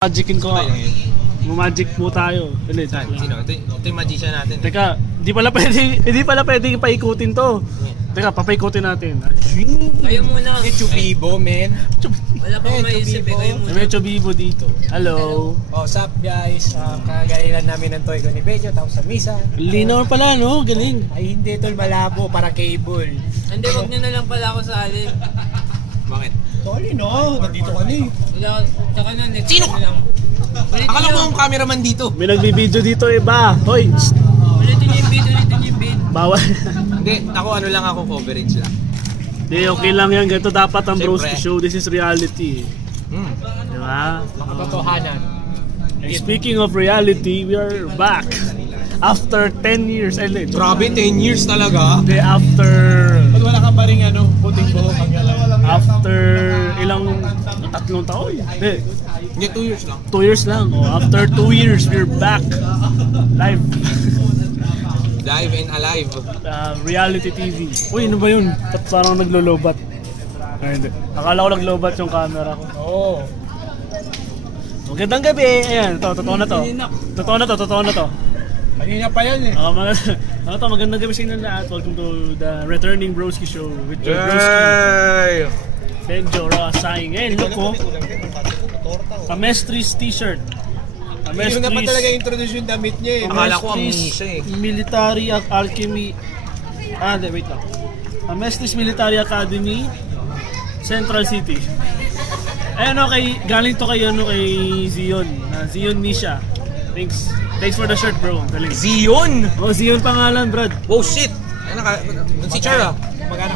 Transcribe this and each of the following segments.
Magicin ko. Magic po tayo. Sino? Ito yung magician natin. Teka, hindi pala pwede paikutin to. Teka, papaikutin natin. Kayo muna. Chubibo, men. Wala pa akong maisip eh. Kayo muna. May Chubibo dito. Hello. Oh, sup guys? Kagalilan namin ng toy ko ni Bejo tapos sa misa. Linaw pala, no? Galing. Ay hindi tol, malabo para cable. Hindi, wag nyo na lang pala ako sa alin. Bakit? Sorry no, nandito ka ni. Wala, tsaka na next. Sino ka? Akala ko ang cameraman dito. May nagbibideo dito iba. Hoy! Ulitin yung bid, ulitin yung bid. Bawal. Hindi, ako lang ako coverage lang. Hindi, okay lang yan. Ganito dapat ang Siyempre. Broski Show. This is reality. Diba? Makatotohanan. Speaking of reality, we are back. After 10 years. Grabe, 10 years talaga. Hindi, after... Ba't wala ka pa rin puting buhok ang After ilang... 3 taon. Hindi. Hindi, 2 years lang. 2 years lang. Oh, after 2 years, we're back. Live. Live and alive. Reality TV. Uy, ano ba yun? Ba't parang naglolobat? Ay, hindi. Akala ko naglobat yung camera ko. Oo. Magandang gabi. Ayan, totoo na to. Totoo na to. Kanina pa yan eh. Magandang gabi sa inyo lahat. Welcome to the Returning Broski Show with your Broski. Benjo, Ross, Saying. Eh, look ko. Kamestris t-shirt. Yun na pa talaga introduce yung damit niya eh. Akala ko amnesia eh. Military Alchemy. Wait lang. Kamestris Military Academy, Central City. Eh, galing to kay Zion. Zion Nisha. Thanks for the shirt, bro. Galing. Zion! Oh, Zion pangalan, brad. Oh shit! Si Char ah.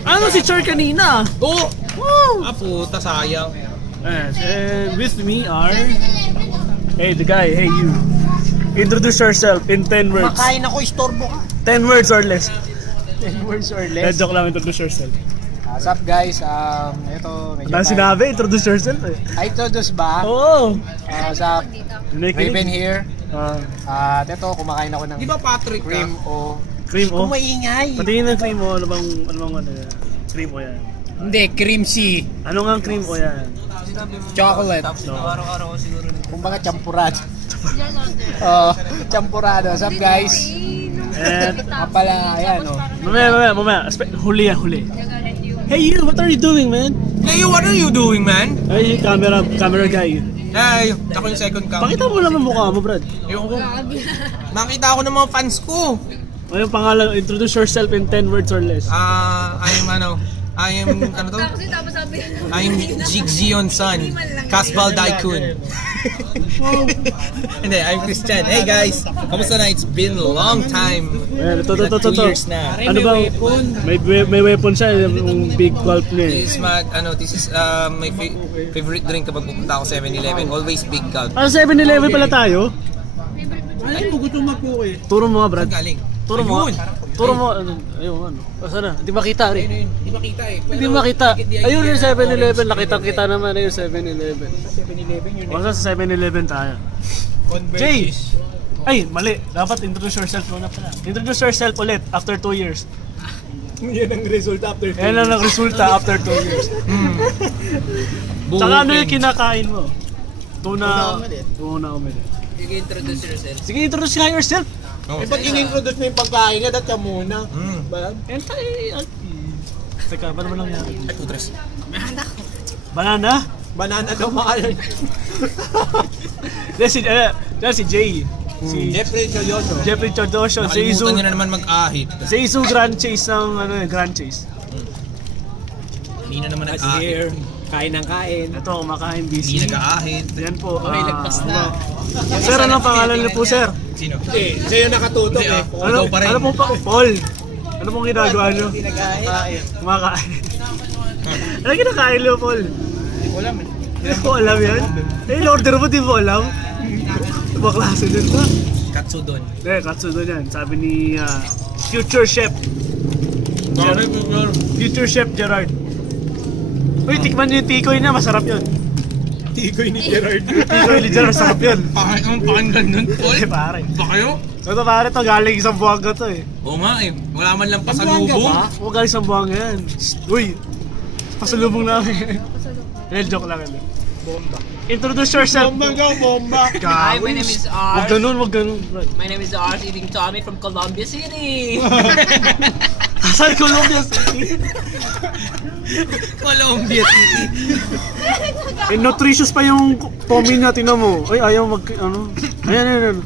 Ano si Char kanina? Oh! Woo! Puta, sayang. Yes, and with me are... Hey, the guy. Hey, you. Introduce yourself in 10 words. Makain ako, istorbo ka. 10 words or less. 10 words or Eh, less. joke lang, introduce yourself. Sup guys? Ito medyo Wala sinabi, introduce yourself eh. Ay, introduce ba? Oo. Sup? Raven here. Ah, Ito, kumakain ako ng Di ba Patrick ka? cream o... cream o. Maingay. Patingin ng cream o. Ano bang yan? Cream o yan. Hindi, cream si Ano nga ang cream o yan? chocolate. Araw-araw ko siguro. Kumbaga champurado. Champurado. Sup guys? And, Pala, ayan o. mamaya. Huli. Hey you, what are you doing, man? Hey, what are you doing, man? Hey, camera guy. Hey, ako yung second cam. Pakita mo naman mukha mo, Brad. Ayoko. Nakita ako ng mga fans ko. Ano yung pangalan? Introduce yourself in 10 words or less. I am Jig Zion son, Kasbal Daikun. Hindi, I'm Christian. Hey guys, kamusta na? It's been a long time. Ayan, ito. 2 years na. Ano bang may weapon siya, yung big gulp niya eh. This is my favorite drink kapag pupunta ako 7-Eleven. Always big gulp. 7-Eleven pala tayo? Ay, gutom ako eh. Turo mo nga, Brad. Saan galing? Turo mo. Ayun. Turo mo. Ayun, ano. Sana, hindi makita rin. Hindi makita eh. Hindi makita. Ayun yung 7-Eleven. Nakita naman na yung 7-Eleven. 7-Eleven yun eh. Basta sa 7-Eleven tayo. Jay! Ay, mali. Dapat introduce yourself muna pala. Introduce yourself ulit after 2 years. Yan ang result after 2 Yan lang ang resulta after 2 years. Tsaka ano yung kinakain mo? Tuna omelet. Sige, introduce yourself. Sige, introduce nga yourself. Eh, ba't in-introduce mo yung pagkain niya? Dahil ka muna. Ba? Teka, ba naman nangyari? Ay, putres. Banana? Banana daw makalan. Si Jay. Si Jeffrey Cholyoso. Jeffrey Chodosho. Nakalimutan nyo na naman mag-ahit. Seisu Grand Chase ng Grand Chase. Hindi na naman nag-ahit. Kain ng kain. Ito, kumakain Hindi busy. nag-ahit. Yan po. Okay, lagpas na. Sir, ano ang pangalan niyo po, sir? Sino? Eh, siya yung nakatutok Hindi, eh. Ikaw pa rin. Ano pong Paul? Ano pong ginagawa niyo? Kinakain. Kumakain. Ano kinakain niyo, Paul? Wala man. Hindi ko alam yan. Eh, in-order mo, di mo alam? Iba klase din ba? Katsudon. Katsudon yan. Sabi ni Future Chef. Future Chef Gerard. Uy, tikman niyo yung tikoy niya. Masarap yun. Tikoy ni Gerard. Tikoy ni Gerard, masarap yun. Ang pakinggan nun, Paul? Eh, pare. Ba kayo? Ito pare to, galing isang buwanga to eh. Oo nga eh. Wala man lang Pasalubong pasalubong. ba? Oo, galing isang buwanga yan. Uy, pasalubong namin. Joke lang. Bomba. Introduce yourself. Bomba. Hi, my name is Wag Ars. ganun, wag ganun. My name is Ars, eating Tommy from Columbia City. Saan Columbia City? Columbia City. Nutritious pa yung Tommy niya, tingnan mo. Ay, ayaw ano. Ayan.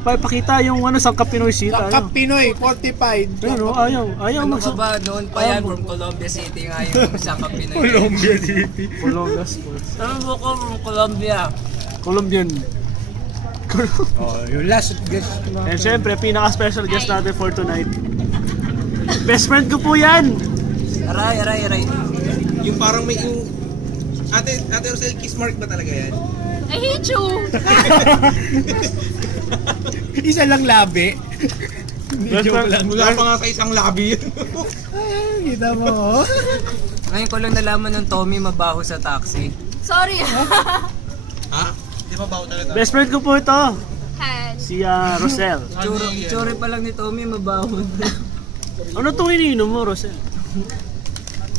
Pakita yung sangkap Pinoy sita. Kap Pinoy, fortified. Ayun, ayaw Ano ka ba? Noon pa yan from Columbia City nga yung isang Pinoy. Columbia City. Columbia Sports. Ano mo ko from Columbia? Colombian. Oh, yung last guest na. And syempre, pinaka-special guest natin for tonight. Best friend ko po yan! Aray. Yung parang may yung... Ate Rosel, kiss mark ba talaga yan? I hate you! Isa lang labi. Best friend, Wala pa nga sa isang labi yun. Kita mo. Ngayon ko lang nalaman ng Tommy mabaho sa taxi. Sorry. Ha? Di ba bawo talaga? best friend ko po ito. Han. Si Rosel. Itsura pa lang ni Tommy mabaho. Ano itong iniinom mo, Rosel?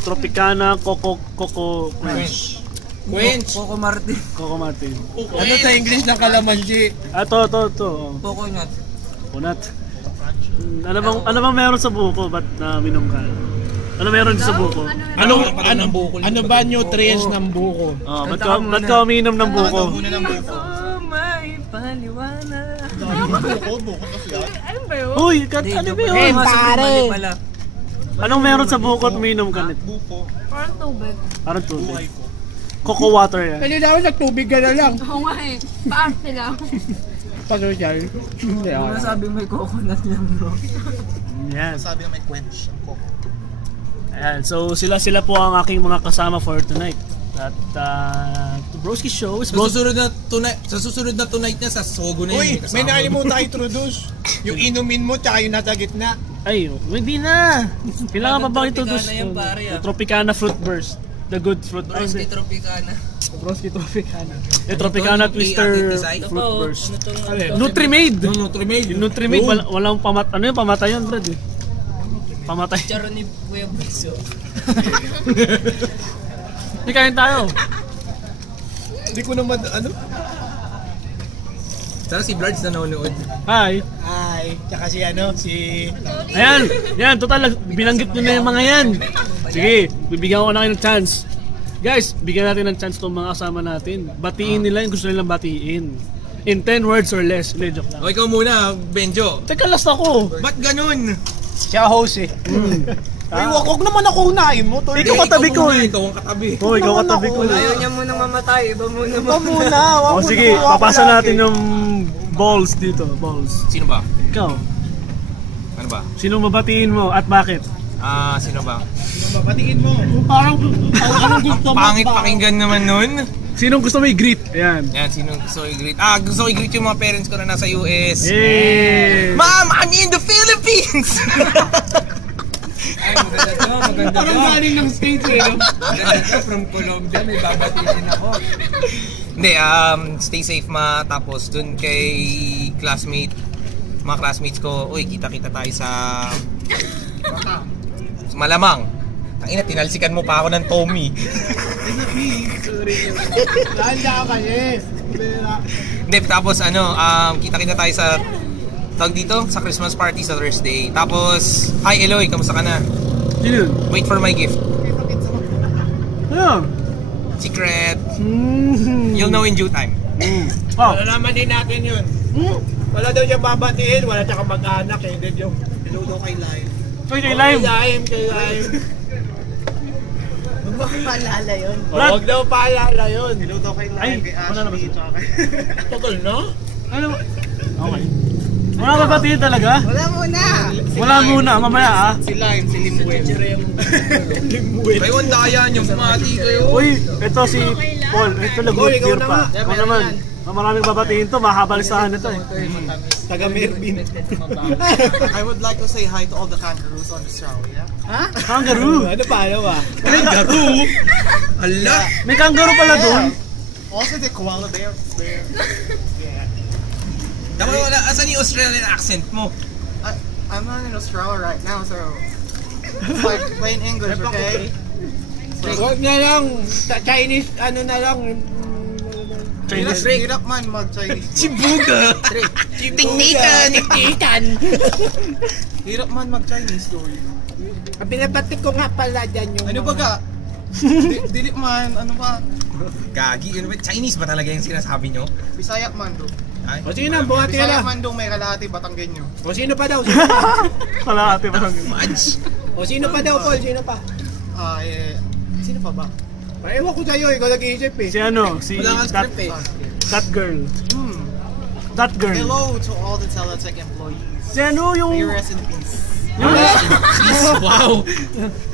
Tropicana, Coco Quench. Quench. Coco Martin. Coco Martin. Ano sa English ng kalamansi? Ito. Coco Nut. Kunat. Ano bang meron sa buko? Ba't minom ka? Ano meron sa buko? Ano ba nutrients ng buko? Ba't ka umiinom ng buko? Oh, may paliwanag. Ano ba yun? Uy, ano ba yun? Pare! Pala. Anong meron sa buko at umiinom ka nito? Parang tubig. Parang tubig. Coco water yan. Pwede daw nagtubig ka na lang. Oo nga eh. Paarte lang. Pasosyal. Hindi Ano sabi may coconut lang, bro? Yan. Sabi na may quench. Ayan, so sila po ang aking mga kasama for tonight. At Broski Show is Sa susunod na tonight niya sa Sogo na Uy, yun. may nakalimutan introduce. Yung inumin mo tsaka yung nasa gitna. Ay, hindi na. Kailangan pa bang introduce? Tropicana yan, pare, ah. Tropicana Fruit Burst. The good fruit burst. Broski Tropicana. Broski Tropicana. Tropicana Twister Ito Fruit Burst. Ano to? Nutrimade! Nutrimade. Yung Nutrimade, walang ano yung pamatay yun, Brad? Pamatay. Charo ni Kuya Biso. Hindi kain tayo. Hindi ko naman, Sana si Blards na nanonood. Hi. Ay, tsaka si Ayan, yan, total, binanggit nyo na yung mga yan. Sige, bibigyan ko na kayo ng chance. Guys, bigyan natin ng chance itong mga kasama natin. Batiin nila yung gusto nilang batiin. In 10 words or less. Hindi, joke lang. O ikaw muna, Benjo. Teka, last ako. Ba't ganun? siya host eh. Ay, wag naman ako unahin mo. Tol. Ikaw katabi ko eh. Ikaw ang katabi. Oh, ikaw katabi ko eh. Ayaw niya munang mamatay, iba muna Wag muna. Wag O muna, sige, wag papasa laki. natin yung balls dito. Balls. Sino ba? Ikaw, Ano ba? sino mabatiin mo at bakit? Sino ba? Babatiin mo. Parang, anong gusto mo? Pangit pakinggan naman nun. Sinong gusto mo i-greet? Ayan. Yan, sino gusto ko i-greet? Gusto ko i-greet yung mga parents ko na nasa US. Yay! Mom, I'm in the Philippines! Ay, maganda to, maganda Parang to. galing ng stage eh. No? Maganda to, from Colombia, may babatiin ako. Hindi, stay safe ma. Tapos dun kay mga classmates ko, uy, kita-kita tayo sa Malamang. Tangina, tinalsikan mo pa ako ng Tommy. Landa ka yes. Hindi, tapos kita-kita tayo sa tawag dito, sa Christmas party sa Thursday. Tapos, hi Eloy, kamusta ka na? Sino yun? Wait for my gift. Ano? Secret. Mm. You'll know in due time. Wow. Malalaman din natin yun. Wala daw siyang babatiin, wala siya kamag-anak eh. Then yung pinudo kay Lime. Uy, kay Lime. Kay Lime. Huwag mo paalala yun. Huwag daw paalala yun. Pinuto kay Ay, Lime, kay wala na ba Ashley, siya? tsaka kay... Tagal na? Ano? Okay. Wala ka batiin talaga? Wala muna! Wala muna, mamaya ah. Si Lime, si Limbuel. Kayo ang daya nyo, bumati kayo. Uy, ito si Paul. Ito Paul, nag-good ikaw beer na pa. nga. Ikaw naman. Maraming babatiin to, mahaba listahan nito eh. Taga Mervin. I would like to say hi to all the kangaroos on the show, yeah? Kangaroo! Ano pa? Kangaroo? Hala! May kangaroo pala doon. Also the koala bear. Yeah. Dapat wala, asan yung Australian accent mo? I'm not in Australia right now, so... It's like plain English, okay? Huwag na lang. Chinese, ano na lang. Chinese. Hirap man mag-Chinese. Chibuga! Tingnikan! Hirap man mag-Chinese story. Ang binabatik ko nga pala dyan yung... Ano ba ka? Dili man, ano ba? Gagi, ano ba? Chinese ba talaga yung sinasabi nyo? Bisaya man do. Ay, O sige na, buhati ka Bisaya na. man do, may kalahati Batanggenyo. O sino pa daw? Sino pa? Kalahati pa lang. fudge! O sino pa daw, Paul? Sino pa? Sino pa ba? Ewan ko sa'yo, ikaw nag-iisip eh. Si ano? Si Wala kang that, script eh. that girl. That girl. Hello to all the Teletech employees. Si ano yung... May rest in peace. Wow!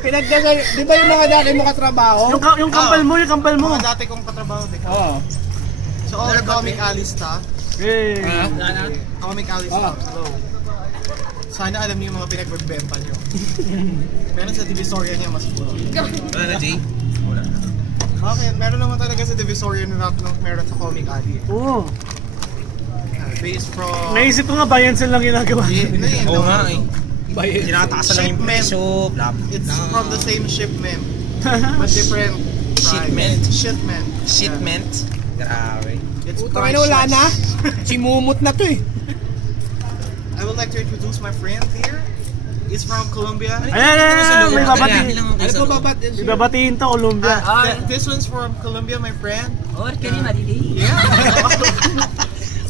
Pinagdasal, di ba yung mga dati mo katrabaho? Yung kampal mo, yung kampal mo. Mga dati kong katrabaho. Oo. So all the comic alley staff. Hey. Comic alley staff. Hello. Sana alam niyo yung mga pinagbebenta niyo. Meron sa Divisoria niya mas puro. Wala na, Jay? Okay, meron naman talaga sa Divisoria na meron sa Comic Alley. Oo. Based from... Naisip ko nga ba yan lang ginagawa? Oo nga eh. Tinataasan lang yung Shipment. presyo, blah, It's blah. from the same shipment. But different price. Shipment? Shipment. Shipment? Grabe. It's Putang ina, wala na. Simumot na to eh. I would like to introduce my friend here. He's from Colombia. Ayan, may babatiin. Ano po babat? May babatiin to, Columbia. This one's from Colombia, my friend. Or kani madili. Yeah.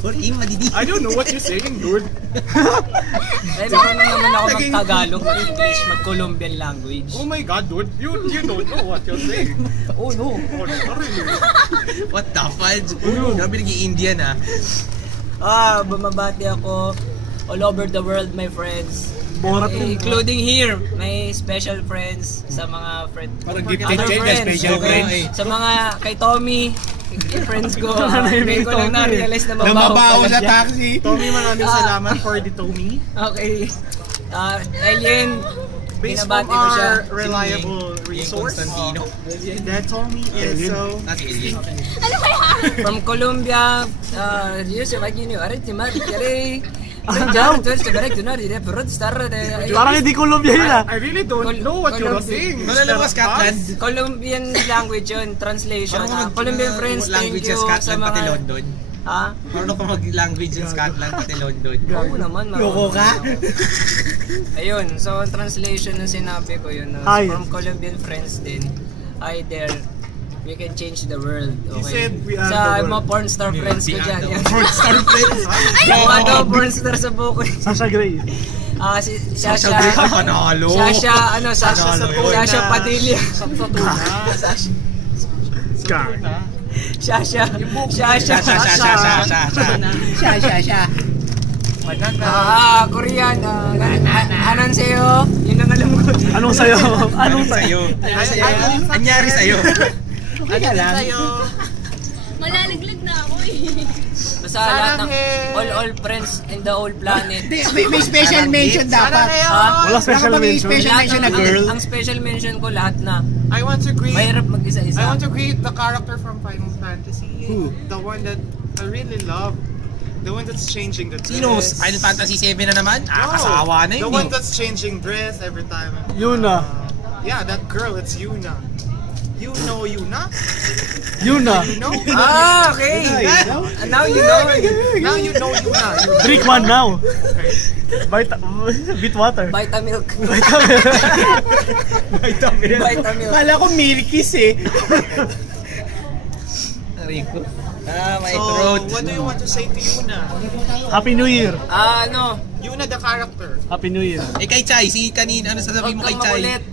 Or madidi. I don't know what you're saying, dude. Ay, meron naman ako mag-Tagalog, mag-English, mag-Colombian language. Oh my god, dude. You don't know what you're saying. Oh no. Oh, really? What the fudge? Grabe nag-i-Indian ah. Bumabati ako all over the world, my friends. Borat yun. Including here, may special friends sa mga Parang other gift exchange na friends. special Oo, friends. eh. Sa mga kay Tommy, kay friends ko. Ngayon ko lang Tommy. na-realize na Namabaho mabaho pala sa siya. taxi. Tommy, maraming salamat for the Tommy. Okay. Dahil yun, Based binabati from ko siya. our reliable Yung resource. Constantino. That Tommy is so... That's alien. Ano kaya? From Colombia, Yusuf Aquino, Aritimar, Yare, Parang hindi Columbia yun ah. I really don't know what you're saying. Wala lang ba Scotland? Colombian language yun, translation. Parang Colombian friends, thank language you sa sa Scotland pati mga... London. Ha? Marunong ka mag-language in Scotland pati London. Oo naman. Loko ka? Ayun, so translation ng sinabi ko yun. Hi. From Colombian friends din. Hi there. We can change the world. Okay. said we are Sa the world. mga pornstar friends ko dyan. Yan. Pornstar friends. Yung mga daw pornstar sa buko. Sasha Grey. Si Sasha Sasha. Grey ka panalo. Sasha Panalo yun. Sasha Padilla. Scar. Sasha. Sasha. Siya. Korean. Anong sa'yo? Yun ang alam ko. Anong sayo? Anong sa'yo? Anyari sa'yo? Ano lang? Malalaglag na ako eh. Basta lahat ng all friends in the whole planet. May special mention dapat. Ha? Wala special Baka may mention. special mention na girl. Ang special mention ko lahat na. I want to greet... Mahirap mag-isa-isa. I want to greet the character from Final Fantasy. Who? The one that I really love. The one that's changing the dress. Sino? Final Fantasy 7 na naman? Kasawa na The yun one eh. that's changing dress every time. Yuna. Yeah, that girl, it's Yuna. You know Yuna? Yuna. You know? Okay. Now you know. Now you know Yuna. Drink one now. Bit water. Vitamilk. Vitamin. Vitamilk. Kala ko milkis eh. Rico. My So, throat. what do you want to say to Yuna? Happy New Year. Yuna the character. Happy New Year. Kay Chai, si kanina, ano sasabihin mo Huwag kay kang Chai? makulit.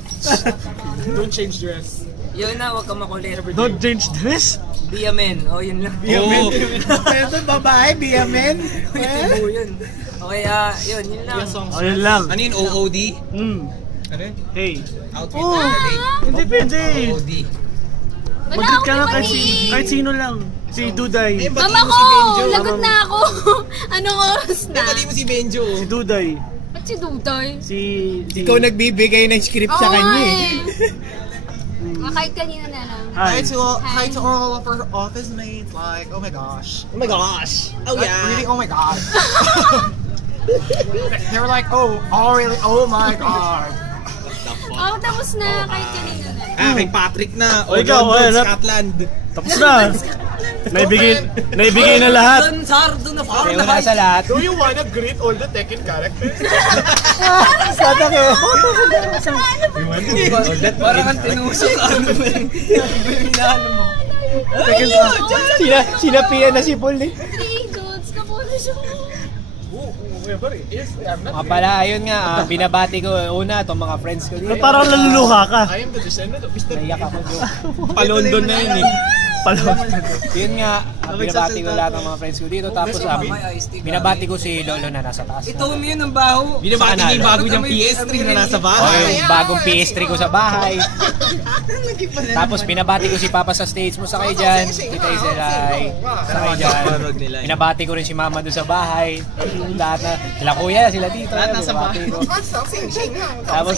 Don't change dress. Yun na, huwag kang makulit. Don't change dress. Be a man. Oh, yun lang. Oo. Ito babae, biyamen. Oo, yun. Okay, yun lang. Oh, yun lang. Ano yun? OOD? Ano yun? Hey. Outfit of the day. Hindi pwede. OOD. Wala Mag-greet ka akong na ipatiin. kahit sino lang. Si Duday. Mama ko! Lagot na ako. Anong oras na? Bali mo si Benjo. Si Duday. Ba't si Duday? Si... Ikaw nagbibigay ng script sa kanya eh. Kahit kanina na lang. Hi. Hi to all of our office mates. Like, oh my gosh. Oh my gosh. Oh Like, really, oh my god. They were like, oh really, oh my god. Oh, tapos na kahit kanina na. Kay Patrick na. O, ikaw, London, ayan, Scotland. Tapos na. Naibigay na lahat. Doon, Sar, doon na pa. Kaya una sa lahat. Do you wanna greet all the Tekken characters? Sada ko. Parang ang tinusok. Ano ba yun? Hinahanap mo. Sinapian na si Paul eh. 3 goats ka po na siya. Mga pala, ayun nga, binabati ko una itong mga friends ko dito. Parang naluluha ka. I am the descendant of Mr. Naiyak ako doon. Pa-London na yun eh. Yun nga, binabati ko lahat ng mga friends ko dito. Tapos binabati ko si Lolo na nasa taas. Ito yun ang baho. Binabati niya yung bago niyang PS3 na nasa O bahay. yung bagong PS3 ko sa bahay. Tapos binabati ko si Papa sa stage mo, sakay dyan. Kita Iselay, sakay dyan. Binabati ko rin si Mama doon sa bahay. Lahat na, sila kuya, sila tito. Lahat nasa bahay. Tapos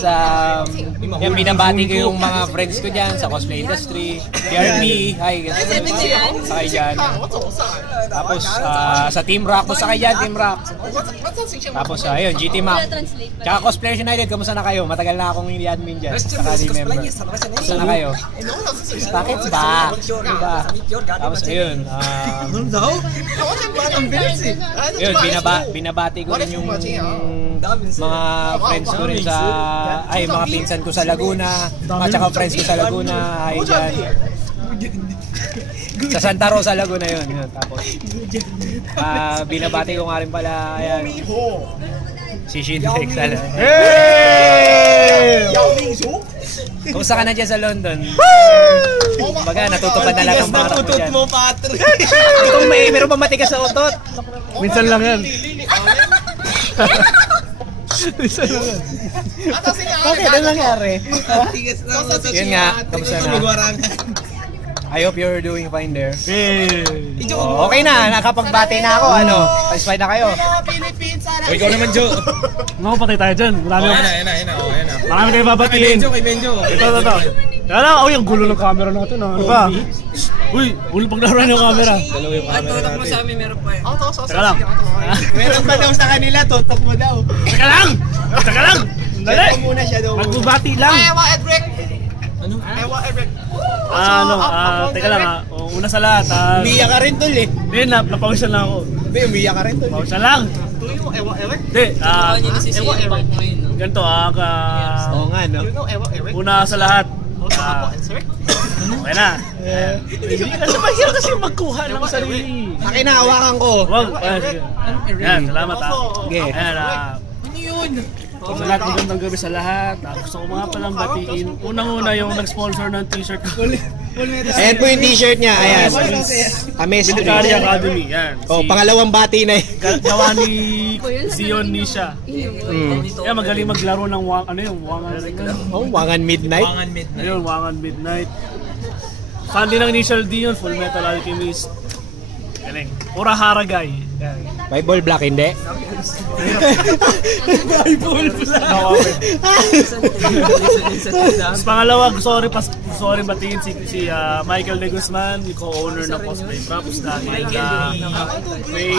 yung binabati ko yung mga friends ko dyan sa cosplay industry. PRP, hi, sakay dyan. Tapos sa Team Rock, kung sakay dyan, Team Rock. Tapos ayun, GT Mac. Tsaka Cosplayers United, kamusta na kayo? Matagal na akong hindi admin dyan. Saka di member. Kamusta na kayo? Bakit ba? Diba? Tapos ayun, yun, binabati ko rin yung mga friends ko rin sa, mga pinsan ko sa Laguna, at saka friends ko sa Laguna, ay dyan. Sa Santa Rosa, Laguna yun. Tapos, binabati ko nga rin pala, ayan, si Shindex. Hey! Kumusta ka na dyan sa London? Baga, natutupad na lahat ng mga harap mo dyan. Patrick. Kung meron pa matigas sa utot. Minsan lang yan. Minsan lang yan. Bakit? Ano nangyari? Tigas na utot. Yun nga, kamusta na? Magwarangan. I hope you're doing fine there. Hey! Okay na, nakapagbati na ako. Satisfied na kayo. O, ikaw naman, Joe. Makapatay tayo dyan. Marami Ayan na. marami tayo Kay babatiin. Benjo. Ito. Kaya lang, yung gulo ng camera natin. Ano ba? Uy, ulo paglaruan yung camera. At tulak mo sa amin, meron pa yan. Teka lang. Meron pa daw sa kanila, totok mo daw. Teka lang! Dali! Ito muna siya daw. Magbubati lang. Edric! Ano? Edric. Teka lang una sa lahat. Umiyak ka rin tol eh. Hindi, napawisan lang ako. Hindi, umiyak ka rin tol. Pawisan lang. Hindi, Hindi nasisiyang bank mo yun, no? ganito Oo nga, no? una sa lahat. Okay na. Hindi kasi mahirap kasi magkuha ng sarili. Akin na, hawakan ko. Wag. Yan, salamat Okay. Ayan, ano yun? Sa lahat, magandang gabi sa lahat. Gusto ko mga palang batiin. Unang-una yung nag-sponsor ng t-shirt ko. Ayan po yung t-shirt niya, ayan. Amazing. Military Academy, yan. Pangalawang bati na eh. Gawa ni Zion Nisha. Kaya magaling maglaro ng Wangan Midnight. Ayun, Wangan Midnight. Fan din ng Initial D yun, Full Metal Alchemist. Galing. Urahara guy. Yan. Bible Black, hindi? Pangalawa, sorry batiin si Michael De Guzman, yung co-owner ng Cosplay Props dahil may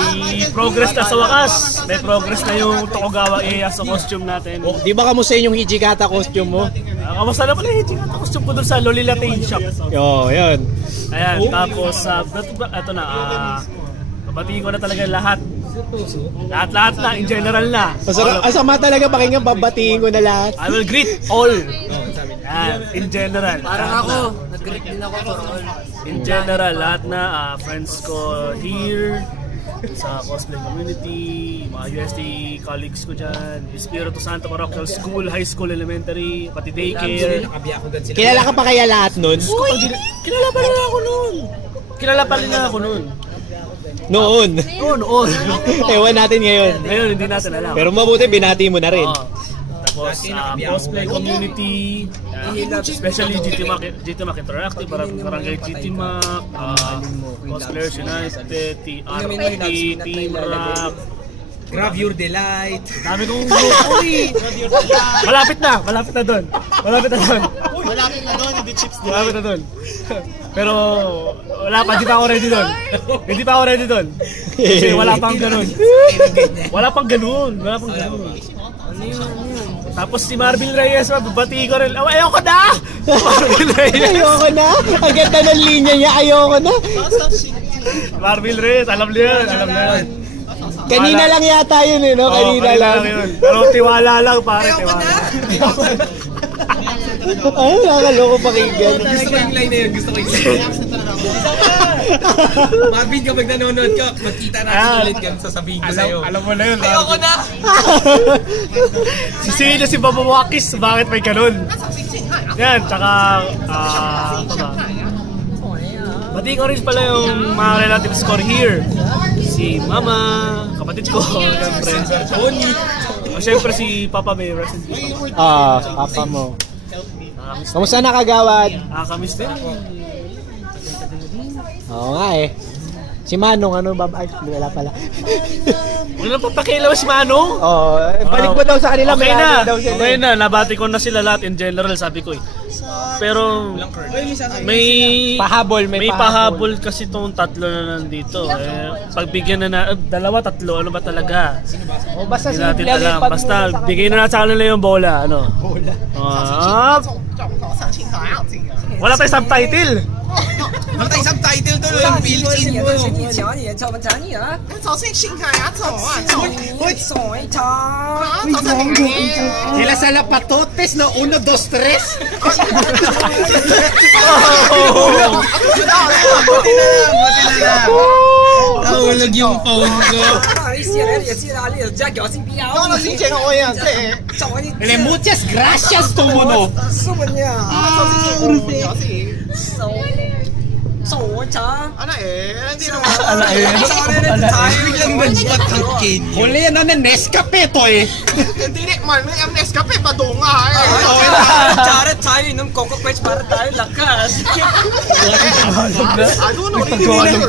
progress na sa wakas. May progress na yung Tokugawa Ieyasu sa costume natin. Di ba kamusta yung Hijikata costume mo? Kamusta na pala yung costume ko doon sa Lolilatain Shop. Yo, yun. Ayan, tapos ito na, babatiin ko na talaga lahat. Lahat na, in general na. Asama talaga pakinggan, babatiin ko na lahat. I will greet all. Yan, in general. Parang ako, nag-greet din ako for all. In general, lahat na friends ko here sa cosplay community, mga UST colleagues ko dyan, Espiritu Santo Parochial School, High School, Elementary, pati daycare. Kilala ka pa kaya lahat nun? Kilala pa rin ako noon. Noon. Noon. Ewan natin ngayon. Ngayon, hindi natin alam. Pero mabuti, binati mo na rin. Tapos, cosplay community, especially GTMAC Interactive, Barangay GTMAC, Cosplayers United, TRP, Team Rock, Grab Your Delight. dami kong uy! Malapit na doon. Malapit na doon, hindi chips din. Malapit na doon. Pero, wala pa, hindi pa ako ready doon. Kasi wala pang ganun. Ano yun? Tapos si Marvin Reyes, babati ko rin. Oh, ayoko na! Marvin Reyes. Ayoko na. Ang ganda ng linya niya. Ayoko na. Marvin Reyes, alam niyo yun. Alam niyo yun. Kanina lang yata yun eh, no? Kanina lang. Yun. Pero tiwala lang, pare. Tiwala. Ay, nakakaloko pakinggan. Gusto ko yung line na yun. Gusto ko yung line. Marvin, kapag nanonood ka, magkita natin ulit yan. Sasabihin ko sa'yo. Alam mo na yun. Ayoko na! Si Papa Wakis, bakit may ganun? Yan, tsaka... Bati ko rin pala yung mga relatives ko here. Si Mama, kapatid ko, siyempre. Tony. O siyempre si Papa May. Papa mo. Kamusta na kagawad? Kamiss din. Oo nga eh. Si Manong, ano ba? Ay, wala pala. Wala nang papakilaw si Manong. Oo, balik mo daw sa kanila. Okay na. Daw sila. Okay na, nabati ko na sila lahat in general, sabi ko eh. Pero may pahabol kasi itong tatlo na nandito. Pagbigyan na dalawa, tatlo, ano ba talaga? Basta hindi natin alam. Basta bigay na sa kanila yung bola. Ano? Wala tayong subtitle. Wala tayong subtitle to. Yung built-in mo. Sila sa lapatotes na 1, 2, 3. Nahulog yung phone ko. Muchas gracias, Tomono. Biglang nag-patangkin. Huli yan na Nescafe to eh. Hindi, man, ang Nescafe pa doon nga. Tsara tayo, inom Coco Quench para tayo lakas.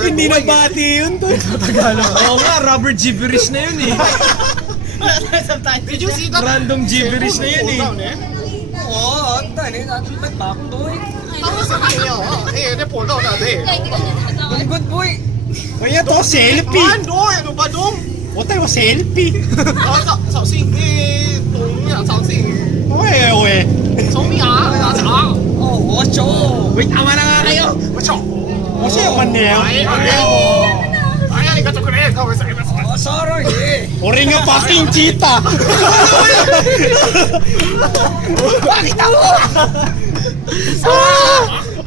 Hindi na bati yun to. Oo nga, rubber gibberish na yun eh. Did you see that? Random gibberish na yun eh. Oo, ang tani, natin ba't bakong doy? Good boy. Kaya to, selfie. Ano ba dong? O tayo, selfie. Uwe. Oh, ocho. Wait, tama na nga kayo. Kasi man niya. Oh, sorry. Ori nga fucking cheetah. Bakit ako?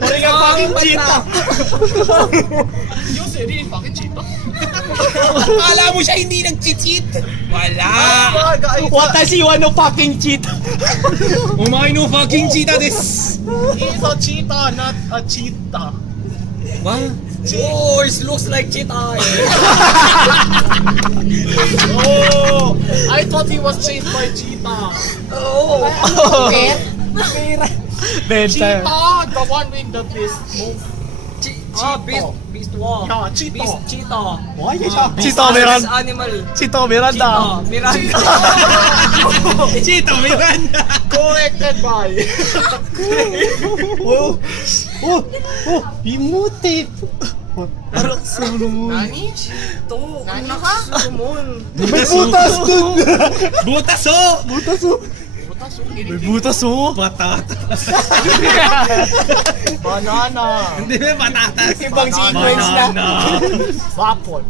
Ori nga fucking cheetah. Akala mo siya hindi nag-cheat. Wala. Watashi wa no fucking cheetah. Umain no fucking cheetah this. He's a cheetah, not a cheetah. What? Oh, it looks like cheetah. Oh, I thought he was chased by cheetah. Oh. Cheetah, the one with the beast move. Beast walk. Yeah, cheetah. Cheetah. Why is that? Chito Miranda. Animal. Chito Miranda. Miranda. Cheetah, Miranda. Corrected by. Emote. Nani? Nani ka? May butas dun. Butaso. May butas mo. Patatas. Banana. Hindi ba patatas? Ibang sequence na. Apple.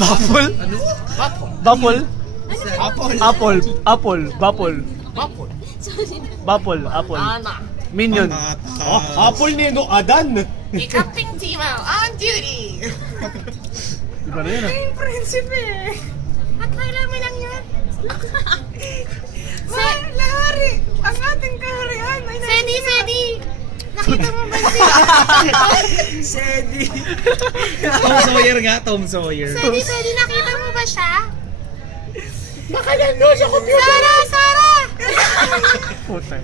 Bapol? Bapol? Apple. Bapol. Apple. Bapol. Apple. Banana. Minion. Apple ni no Adan. Captain Timo on duty. Iba na yun ah. Prinsipe. At kailan mo lang yan? Lahari. Ang ating kaharian. Sedi. Nakita mo ba siya? Sedi. Tom Sawyer nga, Tom Sawyer. Sedi, nakita mo ba siya? Nakalano sa computer. Sara! Puta.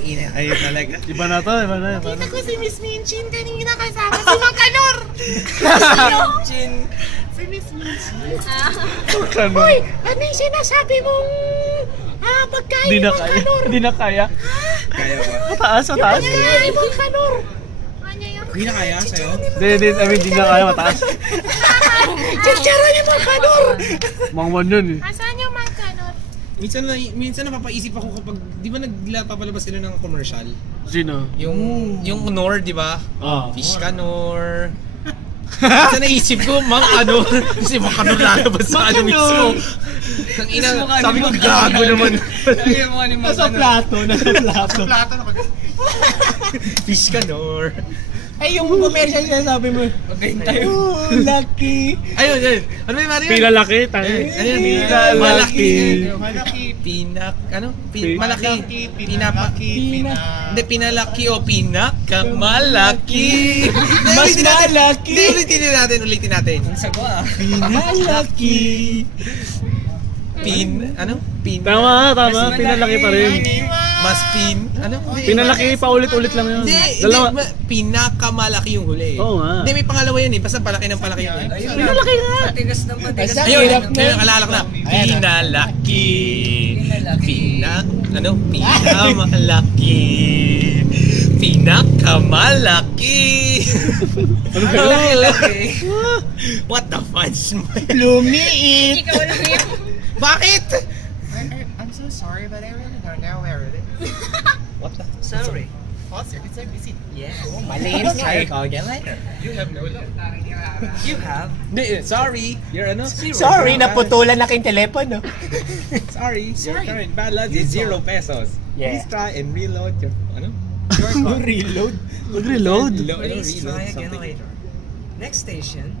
Ina kayo talaga. Iba na to. Kita ko si Miss Minchin kanina kasama si Mang Kanor. Chin. Si Miss Minchin. Uy! Ano yung sinasabi mong pagkain Di na Mang kaya. Kanor? Di na kaya. Kaya ba? Mataas. Pagkain Mang Kanor. Ano yun? Hindi na kaya sa'yo? Di na kaya. Mataas. Chichara ni Mang Kanor. Mangwan yun eh. Asan yung Mang Kanor? Minsan napapaisip ako kapag, di ba papalabas sila ng commercial? Sino? Yung Knorr, di ba? Fish ka Knorr. Minsan naisip ko, kasi Mang Knorr lalabas sa ano mismo. Sabi ko, gago naman. Nasa plato. Plato na Fish ka Knorr. Ay, yung commercial siya sabi mo. Okay, tayo. Oh, lucky. Ayun. Ano yung Mario? Pinalaki, tayo. Ano yun? Pinalaki. Malaki. Malaki. Hindi, pinalaki o pinakamalaki. Mas malaki. Hindi, ulitin natin. Sagwa. Pinalaki. Tama, pinalaki pa rin. Mas Pinalaki pa ulit-ulit lang yun. Hindi, pinakamalaki yung huli. Oo nga. Hindi, may pangalawa yun eh. Basta palaki ng palaki yun. Pinalaki nga. Patigas ng patigas. Ayun, alala ko na. Pinalaki. Pinakamalaki. Pinakamalaki. Laki. What the fudge? Lumiit. Ikaw lang yun. Bakit? I'm so sorry, but I really don't know where it is. What the? Sorry. Foster, it's like busy. Yes. Maliit nga eh. Call again later. You have no love. You have. Sorry. You're Sorry, naputulan na kayong telepono. Sorry. Your current balance is 0 pesos. Yeah. Please try and reload your Reload. Mag-reload. Please try again later. Next station.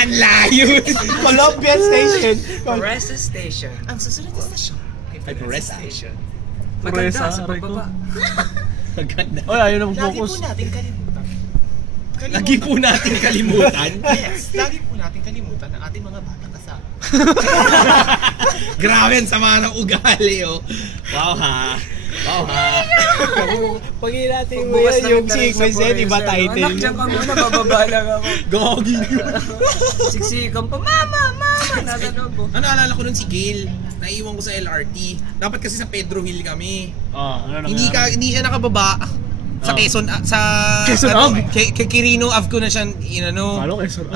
Ang layo. Colombian Station. Rest station. Ang susunod na station. Rest station. Maganda sa Aray ko. pababa. Maganda. Ay, ayaw na Lagi po mag-focus. natin kalimutan. Lagi po natin kalimutan. Yes, lagi po natin kalimutan ang ating mga batang kasama. Grabe, ang sama ng ugali, oh. Wow, ha. Pag natin mo Pagbukas yan ng yung internet sa sequence yan, iba Forever. title. Anak, dyan ka muna, bababa lang ako. Gogi. Siksikan pa, mama, nasa loob oh. Ano, alala ko nun si Gail. Naiiwan ko sa LRT. Dapat kasi sa Pedro Hill kami. Hindi siya nakababa. Sa Quezon, Quezon Ave? Kay Quirino Ave ko na siya, Malo, Quezon Ave.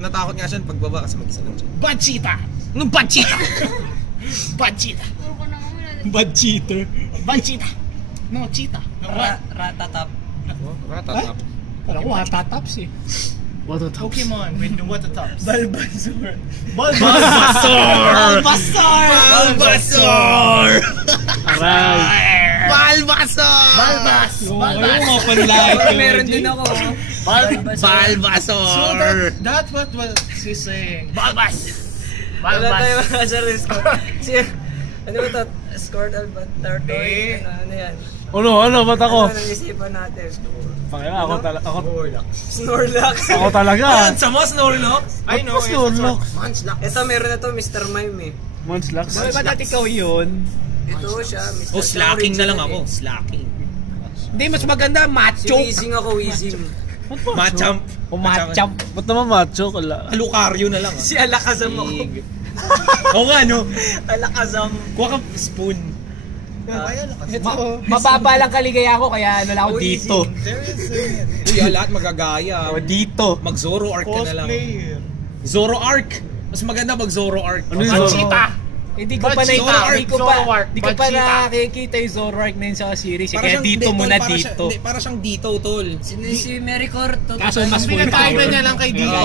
natakot nga siya pagbaba kasi mag-isa lang siya. Bachita! Anong Bachita? Bachita! Bad cheater. Bachita! No, cheetah. Ratatap. Ratatap. Parang ko hatataps eh. What a top. Pokemon with the water tops. Bulbasaur. Bulbasaur! Aray. Bulbasaur! Yung mga panlait. Meron din ako. Bulbasaur! That's what she's saying. Wala tayo sa risk. Ano ba ito? Escort Albat Tartoy? Ano yan? Ano, ba't ako? Ano nang-isipan natin? Pangina, Snorlax. Ako talaga. Sa mo, Snorlax? I know, it's Snorlax. Ito meron na to, Mr. Mime eh. Monslax. Ba't natin ikaw yun? Ito siya, Mr. Oh, slacking na lang Original ako. Slacking. Hindi, mas maganda, Si macho. Weezing ako, Weezing. Machamp. Umacham. Ba't naman macho? Kala. Alucaryo na lang. Si Alakazam ako. Oo nga, no? Alakazam. Kuha ka spoon. Mababa lang kaligaya ko, kaya ano lang ako dito. Uy, lahat magagaya. Dito. Mag-Zoro Arc ka na lang. Zoro Arc! Mas maganda mag-Zoro Arc. Ano yung Zoro? Hindi ko pa Zoro nakita, Arc, hindi ko pa, Zoro Arc, hindi ko pa Vegeta. nakikita yung Zoro Arc na yun sa series. Para Kaya siyang- dito hindi, muna tol, para siya- dito. hindi, para siyang dito, tol. Si Mary Corto. Kaso mas full Pinagkaiba power. niya lang kay Dito.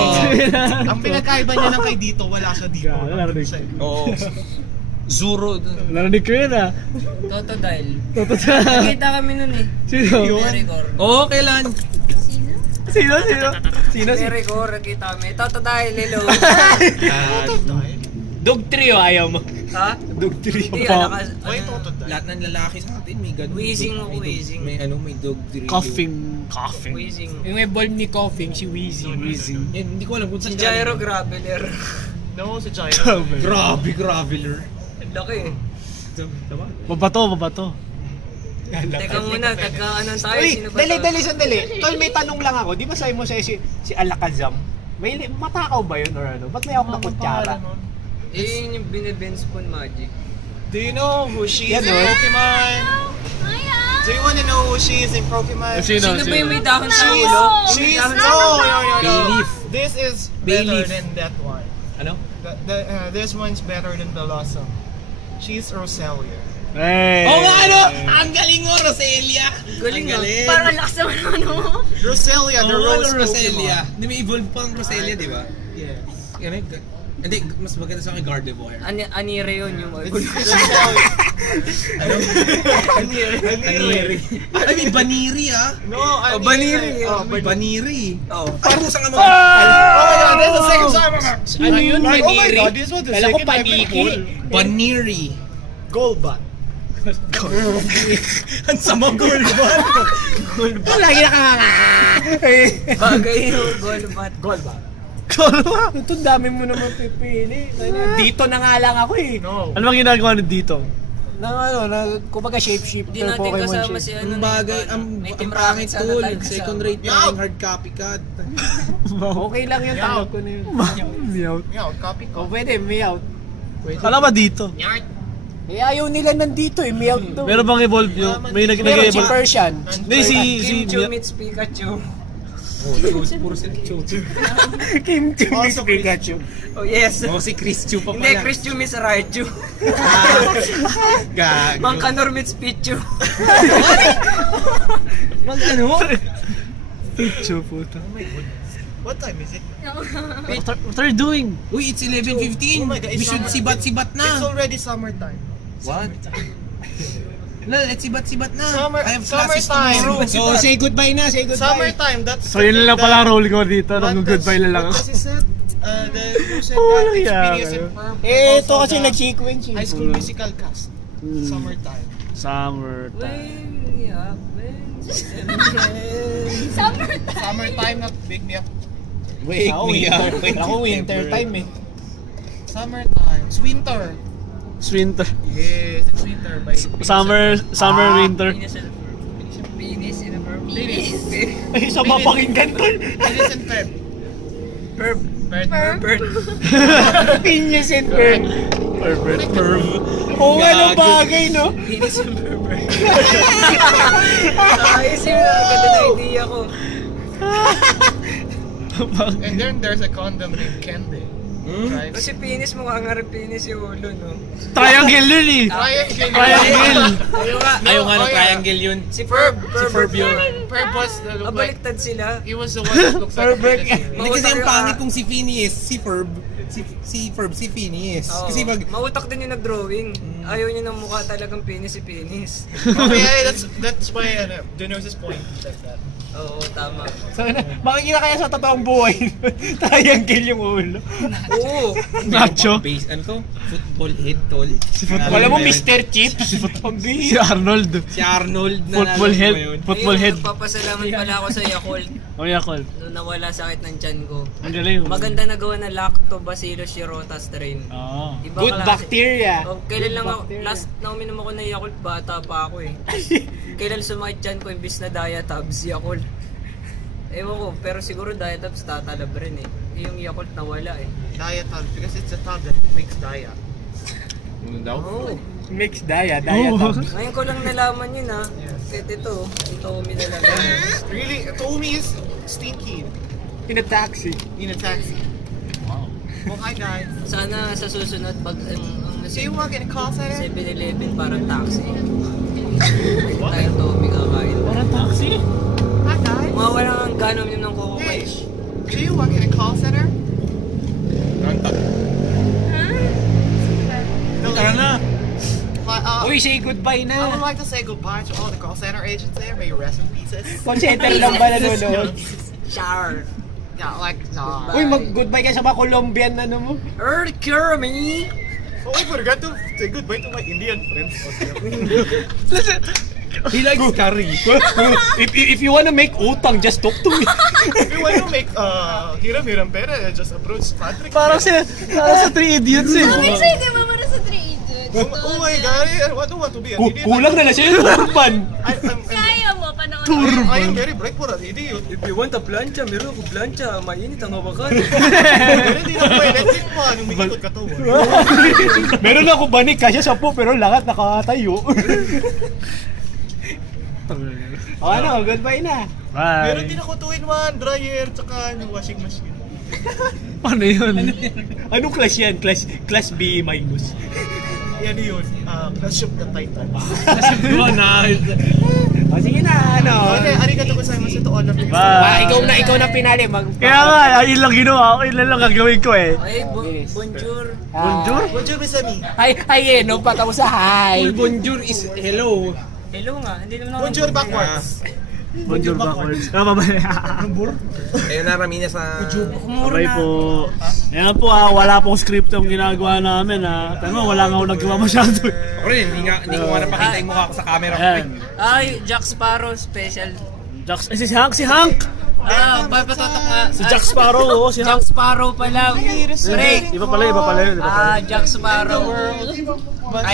Ang pinagkaiba niya lang kay Dito, wala siya dito. Narinig. Oo. Zoro. Narinig ko yun ah. Totodile. Totoo. Nakita kami nun eh. Sino? Mary Corto. Oo, kailan? Sino? Mary Corto, nakita kami. Totodile, hello. Dog trio ayaw mo. Ha? Dog trio. Hindi, Pa- Why ano, Totodile? Lahat ng lalaki sa atin may ganun. Wheezing ako, May dog- wheezing. May dog trio. Coughing. Weezing. Yung evolve ni Coughing, si Wheezy. Yan, hindi ko alam kung Si saan Gyro galing. Graveler. No, si Gyro. Grabe, Graveler. Ang laki eh. Babato. Teka muna, tagkaanan tayo. Uy, Sino ba to? dali, sandali. Tol, may tanong lang ako. Di ba sabi mo sa'yo si Alakazam? May matakaw ba yun or ano? Ba't may ako na kutsara? Eh, yun yung binibend spoon magic. Do you know who she is Yan, in oh. Pokemon? Do you wanna know who she is in Pokemon? Sino? Sino ba yung may dahon sa She's, ulo? she's, May dahon no, sa ulo? no. Bayleaf. This is Bayleaf. better than that one. Ano? This one's better than Blossom. She's Roselia. Hey! Oo nga, ano? Ang galing mo, Roselia! Galing Ang ah. galing. Parang ang lakas naman ano. Roselia, the Oo, Rose Roselia. Pokemon. Hindi, may evolve pa ang Roselia, di ba? Yes. Hindi, mas maganda sa akin Gardevoir. Anire yun yung Aniri. Ay, may Baniri ah. No, Baniri. Baniri. Oh. Parang sa mga... Oh my god, that's the second time. Ano yun, Oh my Baniri? god, this was the Kala ko second time. Paniki. Baniri. Golbat. Ang sama Golbat. Lagi nakakaka. Bagay yung Golbat. Golbat. Ito, dami mo naman pipili. Dito na nga lang ako eh. No. Ano bang ginagawa nyo dito? Kumbaga shapeshifter Hindi natin Pokemon kasama shape. si ano. Ang bagay, May ang Team pangit Rocket sana tool. tayo Second kasama. rate na yung hard copy card. Okay lang yan, tanggap ko na yun. Meowth. Meow, copy O pwede, Meowth. Kala ba dito? Eh ayaw nila nandito eh, Meowth to. Meron bang evolve nyo? May Meron si nag-evolve? Persian. Hindi, si Kim Chu meets Pikachu. Puro si Chu. Kim Chu meets Pikachu. Oh yes. Oh, si Chris Chu pa Hindi, pala. Chris Chu meets Raichu. Gago. Mang Kanor meets Pichu. Mag ano? Pichu, puta. What time is it? What are you doing? Uy, it's 11:15. Oh my God, it's We should summer. sibat-sibat It's na. already summertime. What? No, let's sibat-sibat na. Summer- I have classes summertime. tomorrow. So say goodbye na, say goodbye. Summertime, that's... So yun lang pala role ko dito. Nag-goodbye na lang What ako. does he said? You said Oh, that yeah. experience in Perm. Eh, ito Also kasi the nag-sequence High eh. School Musical cast. Summertime. Summertime. When happens. Summertime. Summertime, not big me up. Wake Ako me up. winter. Ako winter time eh. Summertime. It's winter. Winter. Yes, it's winter. By Summer, winter. Penis in a verb. Penis. Ay, sa mapakinggan to. Penis and Feb. Verb. Verb. Bird. Pinyas and Fern. Perfect. Oo nga ng bagay, no? Penis in verb. Ayos yun. Ganda na idea ko. And then there's a condom named Candy. Right? Kasi penis mukha nga rin penis yung ulo, no? Triangle yun eh. Triangle. Triangle. Ayaw nga. Ayaw nga ng Oh, yeah. triangle yun. Si Ferb. Ferb yun. Perm was the look like... Abaliktad sila. He was the one that looks like a penis here. Hindi kasi ang pangit kung si Phineas, si Ferb, si Phineas. Oo. Kasi pag Mautak din yung nag-drawing. Ayaw niya ng mukha talagang penis si penis. Okay, that's why Denosis point like that. Oo, tama. Sana, makikita kaya sa totoong buhay. Triangle yung ulo. Oo. Nacho. base, ano to? Football head tol. Wala mo Mr. Chips. Si Arnold. Si Arnold na Football nalaro head. mo yun. Football Ayun, head. Nagpapasalamat pala ako sa Yakult. Oh, Yakult. Nung nawala sakit ng tiyan ko. Ang galing. Maganda na gawa na Lactobacillus shirota strain. Oo. Ibang Good klase. bacteria. Oh, kailan lang ako, Bacteria. last na uminom ako ng Yakult, bata pa ako eh. Kailan sumakit tiyan ko, imbis na Diatabs, Yakult. Ewan ko, pero siguro Diatabs tatalab rin eh. Yung Yakult nawala eh. Diet tub, because it's a tub that makes diet. Oh. Mixed diet tabs. Ngayon ko lang nalaman yun ha. Kahit ito Tommy na lang. Really, Tommy is stinky In a taxi. in a taxi. Wow. Well, hi guys. Sana sa susunod pag ang So you work in a call center? 7-Eleven parang taxi. Tayo Tommy kakain. Parang taxi. Hi guys. Mawala kang ganom yun ng Coco Hey, Crunch. do you work in a call center? Tara na. Uy, say goodbye I would na. like to say goodbye to all the call center agents there. May you rest in pieces. Consental lang ba nanonood? Shower. Yeah, like, Uy, mag-goodbye ka sa mga Colombian ano mo. Earth Kermy! Oh, I forgot to say goodbye to my Indian friends. He likes curry. if you wanna make utang, just talk to me. If you want to make hiram pera, just approach Patrick. Parang sa 3 Idiots eh. Ang excited mo para sa 3 Idiots. Oh my god, I don't want to be an idiot. Kulang na lang siya yung urban. Kaya mo, panahon. I am very brave for an idiot. If you want a plancha, meron ako plancha. Mainit ang hawakan. Pero hindi na po electric pa nung may ikot ka to. Meron ako banig kasi sa po pero lahat nakatayo. Ano, goodbye na. Meron Bye. din ako 2-in-1, dryer, tsaka yung washing machine. Paano yun? Anong class yan? Class B minus. Yan yun. Clash of the Titans. Diba na? O sige na, ano. Okay, arigato gozaimasu to all of you. Bye. Ikaw na pinali. Kaya nga, ayun lang ginawa ko. Yun lang gagawin ko eh. Ay, bonjour. Bonjour? Bonjour, Misami. Hi, no, pataw sa hi. Bonjour is hello. Hello nga, hindi naman ako. Bonjour backwards. Bonjour backwards. Babay. Ayun na, Ramina sa... Babay po. Ayan po wala pong script yung ginagawa namin ha. Tama, wala nga ako nagawa masyado. Ako rin, hindi ko nga napakita yung mukha ko sa camera. Ayan. Ay, Jack Sparrow special. Si Hank! Papatotok nga. Si Jack Sparrow, si Jack Hank. Sparrow pala. Pre. Iba pala yun. Jack Sparrow.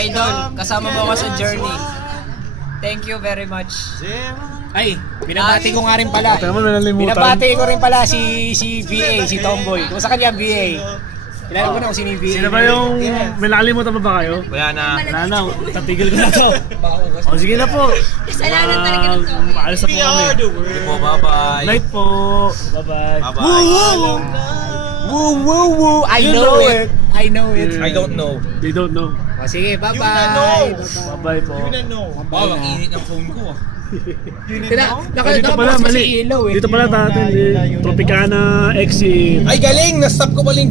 Idol, kasama mo ako sa journey. Thank you very much. Ay, binabati ko nga rin pala. Tama na nalimutan. Binabati ko rin pala si VA, si Tomboy. Kung sa kanya VA. Kilala ko na kung sino yung VA. Sino ba yung... May nakalimutan pa ba kayo? Wala na. Wala na, tatigil ko na to. O sige na po. Kasalanan talaga ng to. Maalas na po kami. Sige po, bye-bye. Night po. Bye-bye. Bye-bye. Woo! I know it. I don't know. They don't know. O sige, You na bye-bye. know. Bye-bye po. You na know. Wow, ang init ng phone ko. Dito pala, mali. Dito pala natin, Tropicana exit. Ay, galing! Na-stop ko pala yung